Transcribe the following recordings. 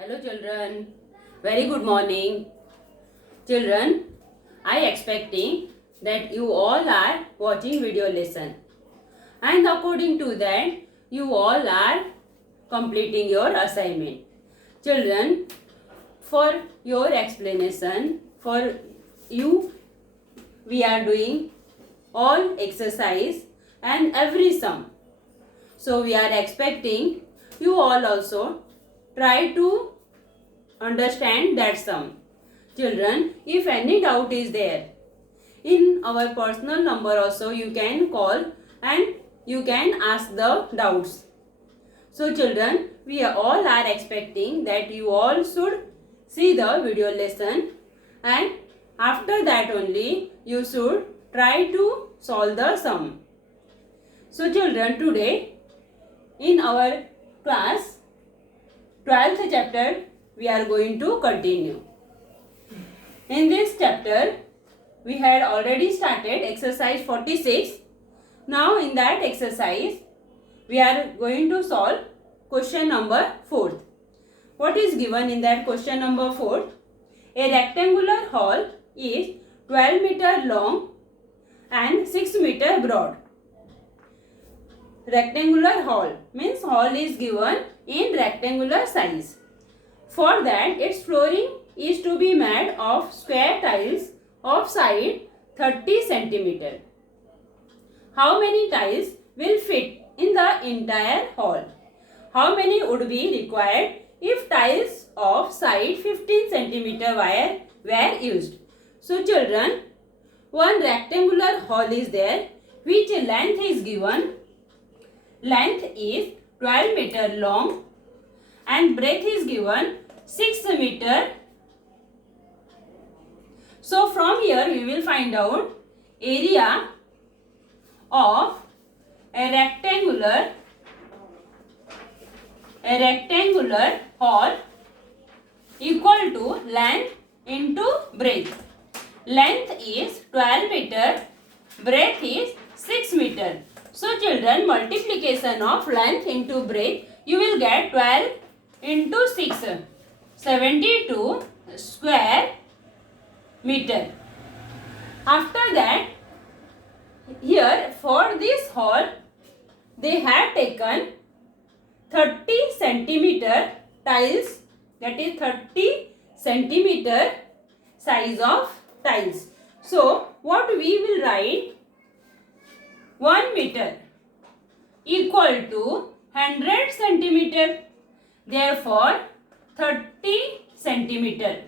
Hello children, very good morning. Children, I expecting that you all are watching video lesson and according to that you all are completing your assignment. Children, for your explanation, for you we are doing all exercise and every sum. So we are expecting you all also try to understand that sum. Children, if any doubt is there, in our personal number also you can call and you can ask the doubts. So children, we all are expecting that you all should see the video lesson and after that only you should try to solve the sum. So children, today in our class 12th chapter we are going to continue. In this chapter we had already started exercise 46. Now in that exercise we are going to solve question number 4. What is given in that question number 4? A rectangular hall is 12 meter long and 6 meter broad. Rectangular hall means hall is given in rectangular size. For that its flooring is to be made of square tiles of side 30 cm. How many tiles will fit in the entire hall? How many would be required if tiles of side 15 cm were used? So children, one rectangular hall is there which length is given. Length is 12 meter long and breadth is given 6 meter. So from here we will find out area of a rectangular hall equal to length into breadth. Length is 12 meter, breadth is 6 meter. So children, multiplication of length into breadth, you will get 12 into 6, 72 square meter. After that, here for this hall, they have taken 30 centimeter tiles, that is 30 centimeter size of tiles. So what we will write? 1 meter equal to 100 centimeter. Therefore 30 centimeter,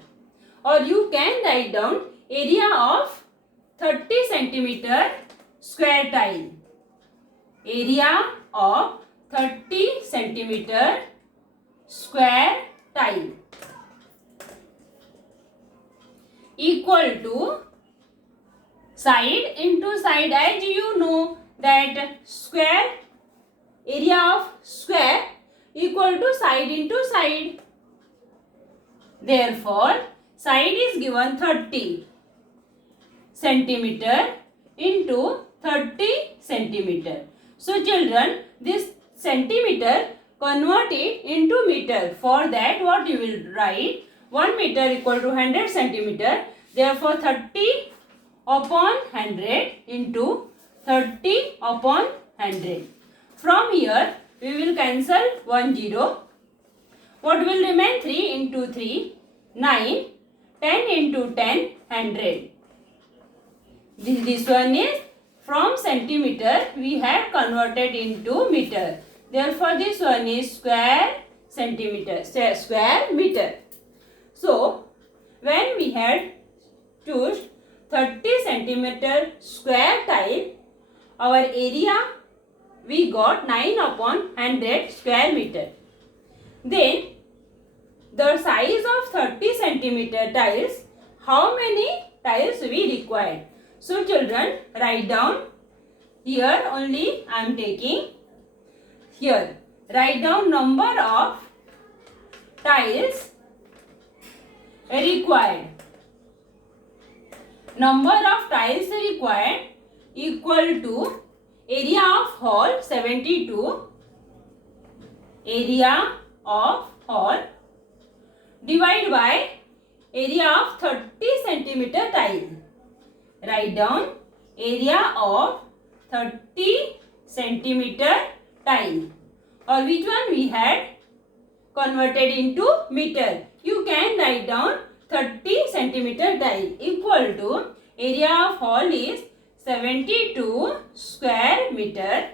or you can write down area of 30 centimeter square tile. Area of 30 centimeter square tile equal to side into side. As you know that square, area of square equal to side into side. Therefore side is given 30 centimeter into 30 centimeter. So children, this centimeter convert it into meter. For that what you will write? 1 meter equal to 100 centimeter. Therefore 30 upon 100 into 30 upon 100. From here we will cancel 1 0. What will remain? 3 into 3, 9, 10 into 10, 100. This one is from centimeter we have converted into meter. Therefore this one is square centimeter, square meter. So when we had choose 30 centimeter square tile, our area we got 9 upon 100 square meter. Then the size of 30 centimeter tiles, how many tiles we required? So children, write down. Here only I am taking. Here write down number of tiles required. Number of tiles required equal to area of hall 72, area of hall divide by area of 30 centimeter tile. Write down area of 30 centimeter tile. Or which one we had converted into meter. You can write down 30 centimeter tile equal to area of hall is 72 square meter.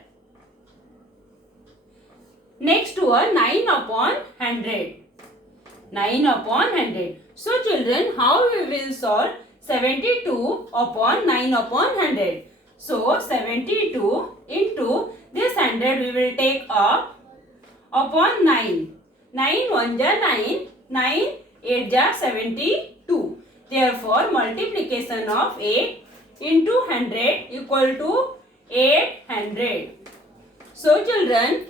Next one 9 upon 100. 9 upon 100. So children, how we will solve 72 upon 9 upon 100? So 72 into this 100 we will take up upon 9. 9 1 ja 9, 9 8 ja 72. Therefore, multiplication of 8 into 100 equal to 800. So children,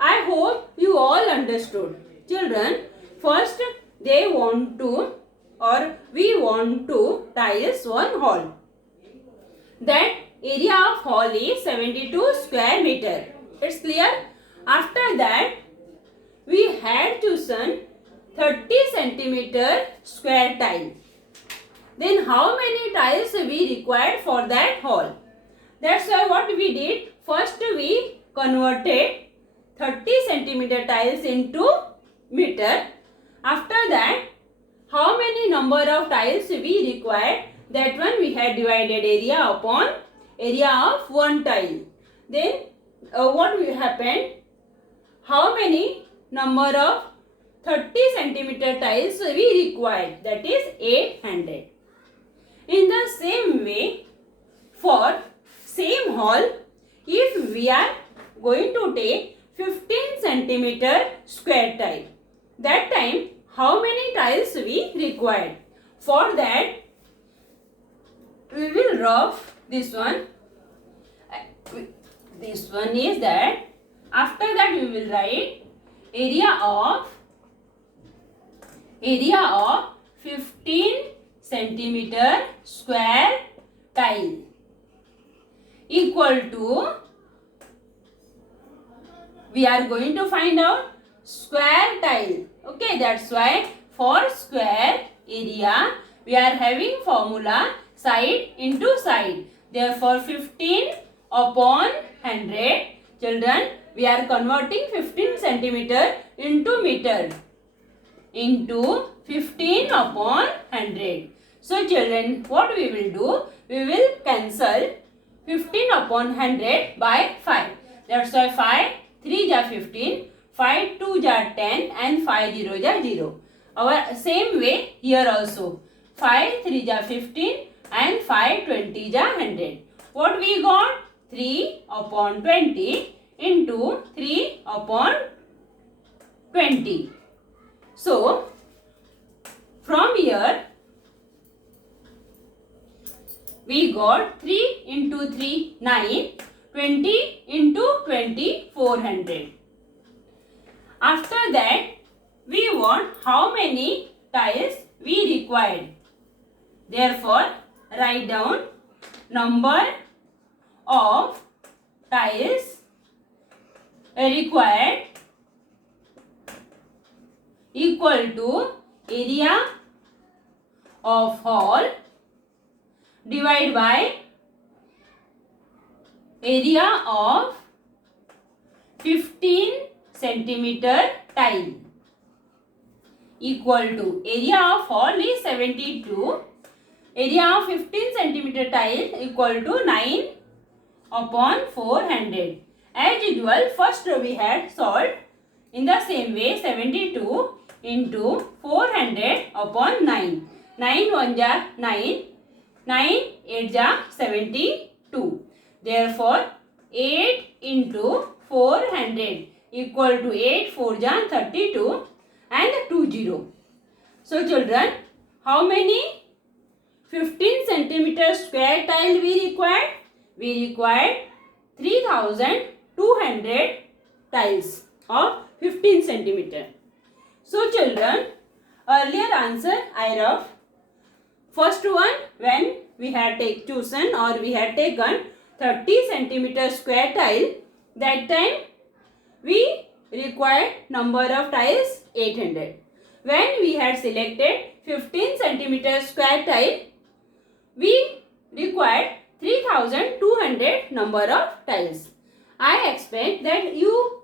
I hope you all understood. Children, first they want to or we want to tiles one hall. That area of hall is 72 square meter. It's clear? After that, we had chosen 30 centimeter square tile. Then how many tiles we required for that hall? That's why what we did, first we converted 30 centimeter tiles into meter. After that, how many number of tiles we required, that one we had divided area upon area of one tile. Then what will happen, how many number of 30 centimeter tiles we required, that is 800. In the same way, for same hall, if we are going to take 15 centimeter square tile, that time how many tiles we required? For that, we will rough this one. This one is that. After that, we will write area of 15 centimeter square tile equal to, we are going to find out square tile. Okay, that's why for square area we are having formula side into side. Therefore 15 upon 100. Children, we are converting 15 centimeter into meter into 15 upon 100. So children, what we will do, we will cancel 15 upon 100 by 5. That's why 5 3 ja 15, 5 2 ja 10 and 5 0 ja 0. Our same way here also, 5 3 ja 15 and 5 20 ja 100. What we got? 3 upon 20 into 3 upon 20. So from here we got 3 into 3 9, 20 into 20 400. After that, we want how many tiles we required. Therefore, write down number of tiles required equal to area of hall divided by area of 15 centimeter tile equal to, area of hall is 72, area of 15 centimeter tile equal to 9 upon 400. As usual, first we had solved in the same way, 72 into 400 upon 9. 9 1 ja 9, 9 8 ja 72. Therefore, 8 into 400 equal to 8 4 ja 32 and 20. So children, how many 15 centimeter square tile we required? We required 3200 tiles of 15 centimeter. So children, earlier answer I rough. First one, when we had chosen or we had taken 30 centimeter square tile, that time we required number of tiles 800. when we had selected 15 centimeter square tile, we required 3200 number of tiles. I expect that you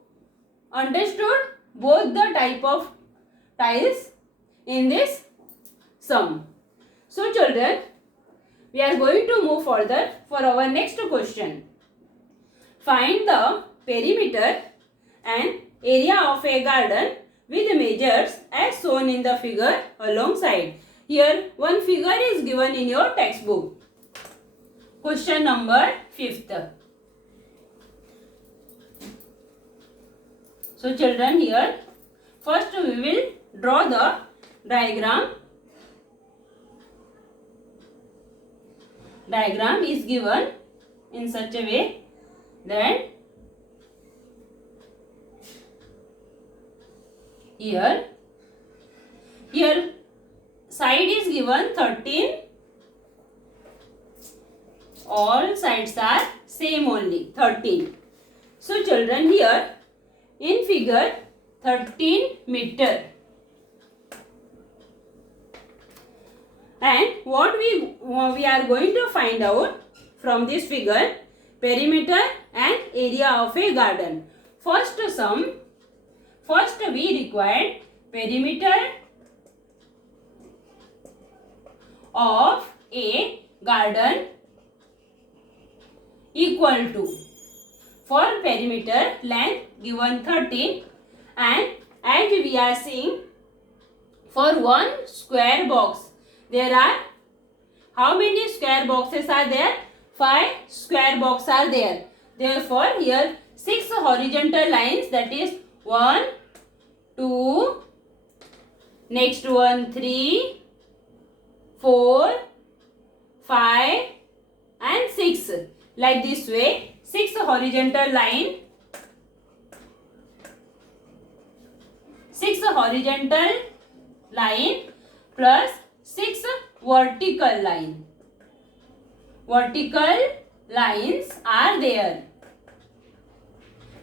understood both the type of tiles in this sum. So children, we are going to move further for our next question. Find the perimeter and area of a garden with measures as shown in the figure alongside. Here one figure is given in your textbook. Question number 5th. So children, here first we will draw the diagram. Diagram is given in such a way that here side is given 13. All sides are same only 13. So children, here in figure 13 meter, and what we are going to find out from this figure, perimeter and area of a garden. First we required perimeter of a garden equal to, for perimeter length given 13, and as we are seeing, for one square box there are how many square boxes are there? 5 square boxes are there. Therefore here 6 horizontal lines, that is 1, 2, next one 3, 4, 5 and 6. Like this way 6 horizontal line, 6 horizontal line plus 6 vertical line. Vertical lines are there.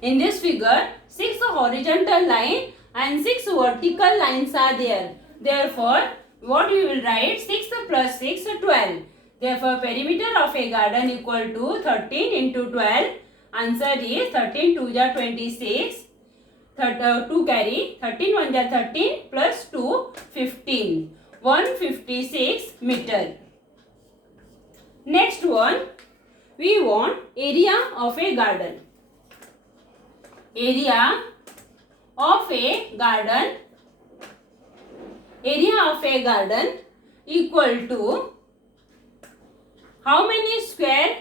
In this figure 6 horizontal line and 6 vertical lines are there. Therefore what we will write, 6 plus 6 12. Therefore perimeter of a garden equal to 13 into 12. Answer is 13 2 ja 26. 2 carry 13 1 ja 13 plus 2 15. 156 meter. Next one, we want area of a garden. Area of a garden. Area of a garden equal to, how many square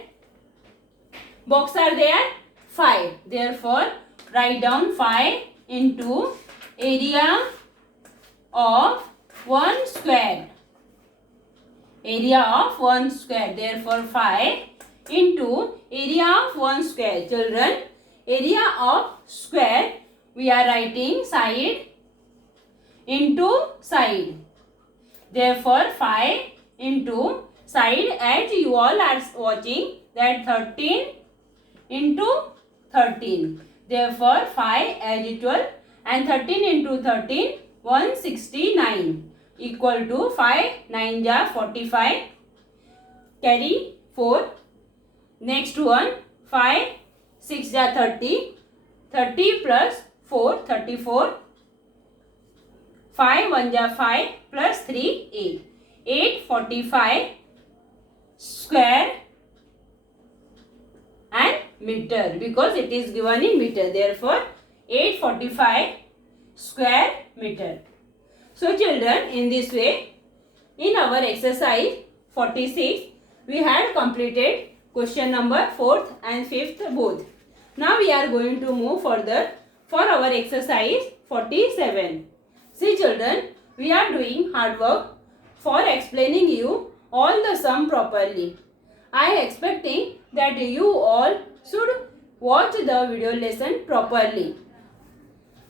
boxes are there? 5. Therefore write down 5 into area of 1 square. Area of 1 square. Therefore 5 into area of 1 square. Children, area of square we are writing side into side. Therefore 5 into side, as you all are watching, that 13 into 13. Therefore 5 as usual, and 13 into 13 169 equal to 5 9 ja 45. Carry 4. Next one 5 6 ja 30. 30 plus 4 34. 5 1 ja 5 plus 3 8. 845 square and meter, because it is given in meter. Therefore 845 square meter. So children, in this way, in our exercise 46, we had completed question number 4th and 5th both. Now we are going to move further for our exercise 47. See children, we are doing hard work for explaining you all the sum properly. I am expecting that you all should watch the video lesson properly.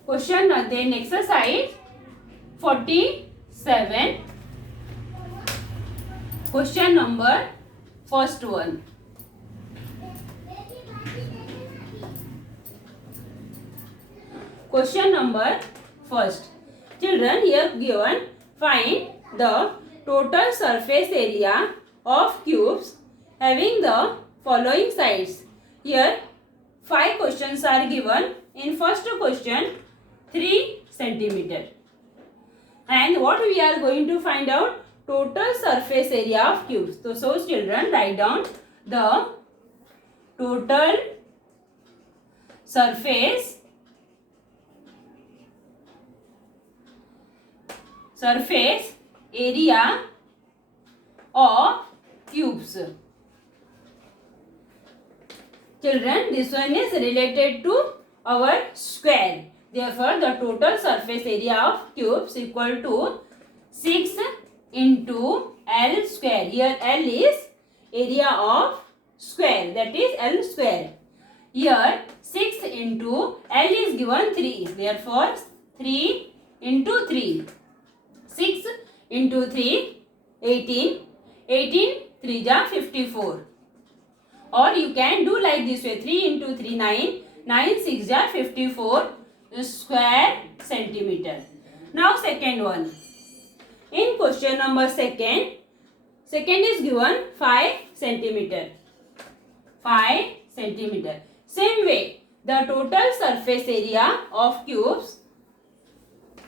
Question then exercise 47. Question number first one. Question number first. Children, here given, find the total surface area of cubes having the following sides. Here 5 questions are given. In first question 3 centimeter. And what we are going to find out? Total surface area of cubes. So children, write down the total surface area of cubes. Children, this one is related to our square. Therefore, the total surface area of cubes equal to 6 into L square. Here L is area of square, that is L square. Here 6 into L is given 3. Therefore, 3 into 3. 6 into 3, 18. 18 3 ja 54. Or you can do like this way. 3 into 3, 9. 9 6 ja 54 square centimeter. Now second one. In question number second is given 5 centimeter. 5 centimeter. Same way, the total surface area of cubes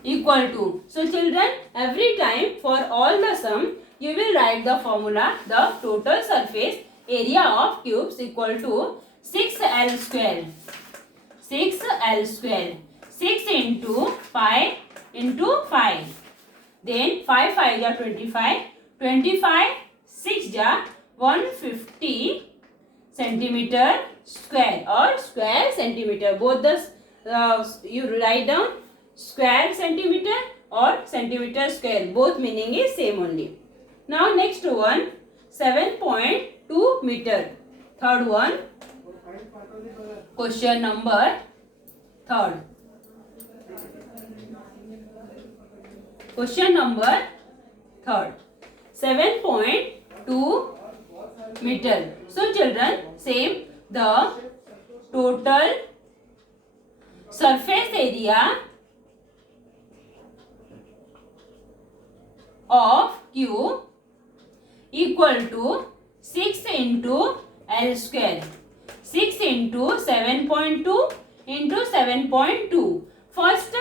equal to. So children, every time for all the sum, you will write the formula. The total surface area of cubes equal to 6L square. 6L square. 6 into 5 into 5. Then 5 5 ja 25. 25 6 ja 150 centimeter square or square centimeter. Both the you write down square centimeter or centimeter square. Both meaning is same only. Now next one, 7.2 meter. Third one. Question number third. Question number third. 7.2 meter. So children, same, the total surface area of cube equal to 6 into L square. 6 into 7.2 into 7.2. First,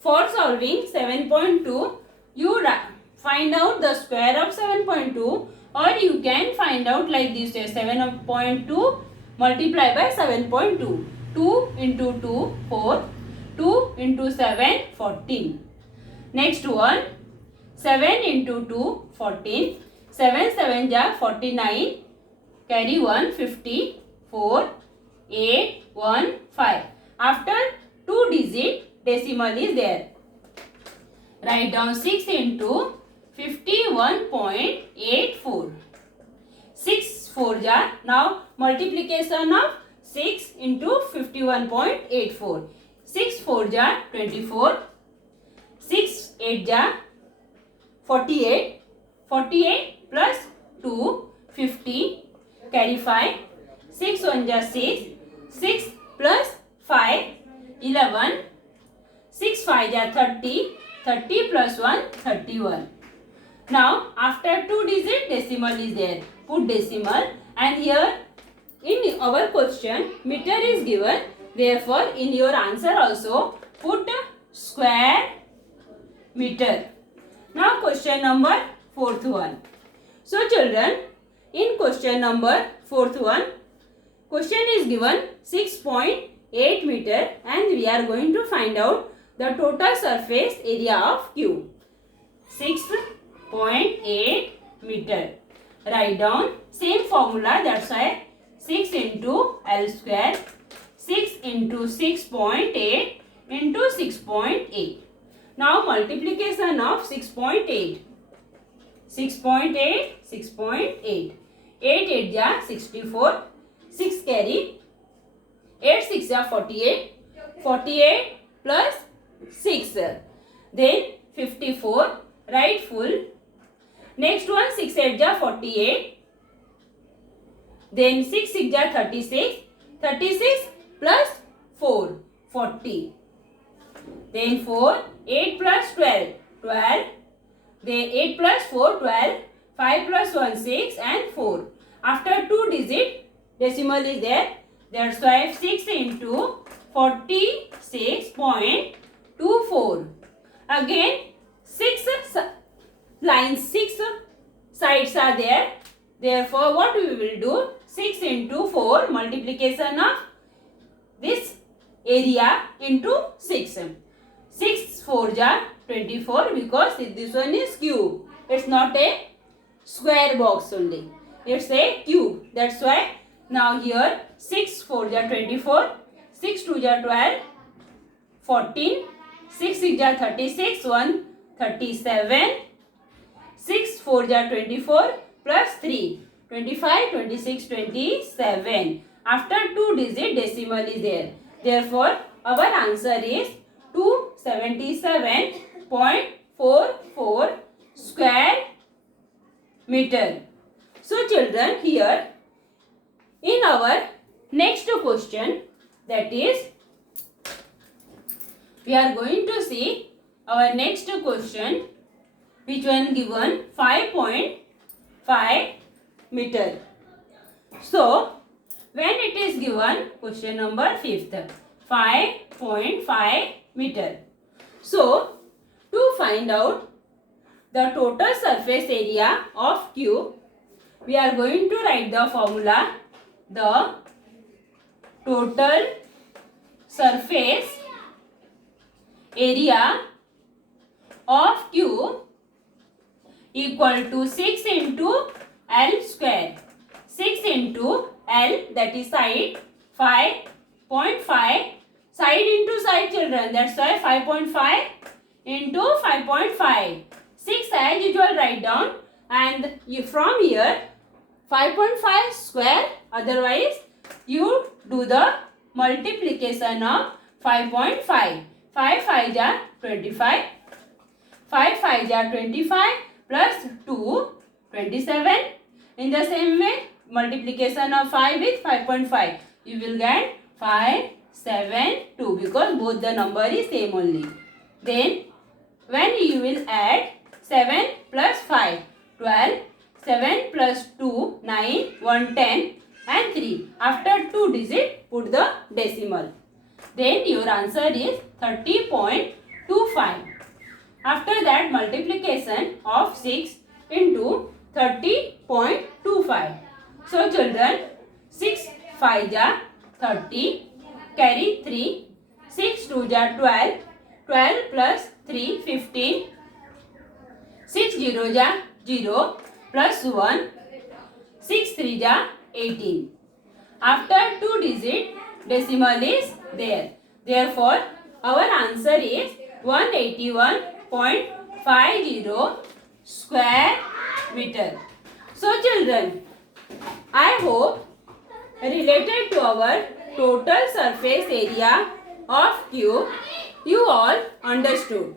for solving 7.2, you find out the square of 7.2, or you can find out like this way. 7.2 multiplied by 7.2. 2 into 2, 4. 2 into 7, 14. Next one, 7 into 2, 14. 7 7 ja 49. Carry 1, 50. 4, 8, 1, 5. After 2 digit, decimal is there. Write down 6 into 51.84. 6 4 ja. Now multiplication of 6 into 51.84. 6 4 ja 24. 6 8 ja 48. 48 plus 2, 50. Carry 5. 6 1 ja 6. 6 plus 5, 11. 6 5 ja 30. 30 plus 1, 31. Now after 2 digit, decimal is there. Put decimal, and here in our question meter is given. Therefore in your answer also put square meter. Now question number fourth one. So children, in question number fourth one, question is given 6.8 meter, and we are going to find out the total surface area of cube. 6.8 meter. Write down same formula, that's why 6 into L square. 6 into 6.8 into 6.8. Now multiplication of 6.8. 6.8, 6.8. 8 8 ja 64. 6 carry. 8 6 ja 48. 48 plus 6. Then 54. Write full. Next one 6 8 ja 48. Then 6 6 ja 36. 36 plus 4. 40. Then 4. 8 plus 12. 12. Then 8 plus 4. 12. 5 plus 1. 6 and 4. After 2 digit decimal is there. That's why 6 into 46.24. Again 6 lines, 6 sides are there. Therefore, what we will do? 6 into 4 multiplication of this area into 6. 6 4 ja 24 because this one is cube. It's not a square box only. It's a cube. That's why now here 6 4 ja 24, 6 2 ja 12, 14, 6 6 ja 36, 1 37, 6 4 ja 24 plus 3, 25, 26, 27. After 2 digit decimal is there. Therefore, our answer is 277.44 square meter. So children, here in our next question, that is, we are going to see our next question, which one given 5.5 meter. So, when it is given, question number 5th, 5.5 meter. So, to find out the total surface area of cube, we are going to write the formula. The total surface area of cube equal to 6 into L square. 6 into L, that is side, 5.5. Side into side, children. That's why 5.5 into 5.5. 6 as usual write down. And from here 5.5 square. Otherwise, you do the multiplication of 5.5. 5 5 ja 25. 5 5 ja 25 plus 2, 27. In the same way, multiplication of 5 with 5.5. You will get 5 7 2 because both the number is same only. Then, when you will add 7 plus 5, 12. 7 plus 2, 9, 1, 10 and 3. After 2 digit, put the decimal. Then your answer is 30.25. After that, multiplication of 6 into 30.25. So children, 6 5 ja 30, carry 3, 6 2 ja 12, 12 plus 3, 15, 6 0 ja 0, plus 1, 6 3 ja 18. After 2 digit, decimal is there. Therefore, our answer is 181.50 square meter. So children, I hope related to our total surface area of cube, you all understood.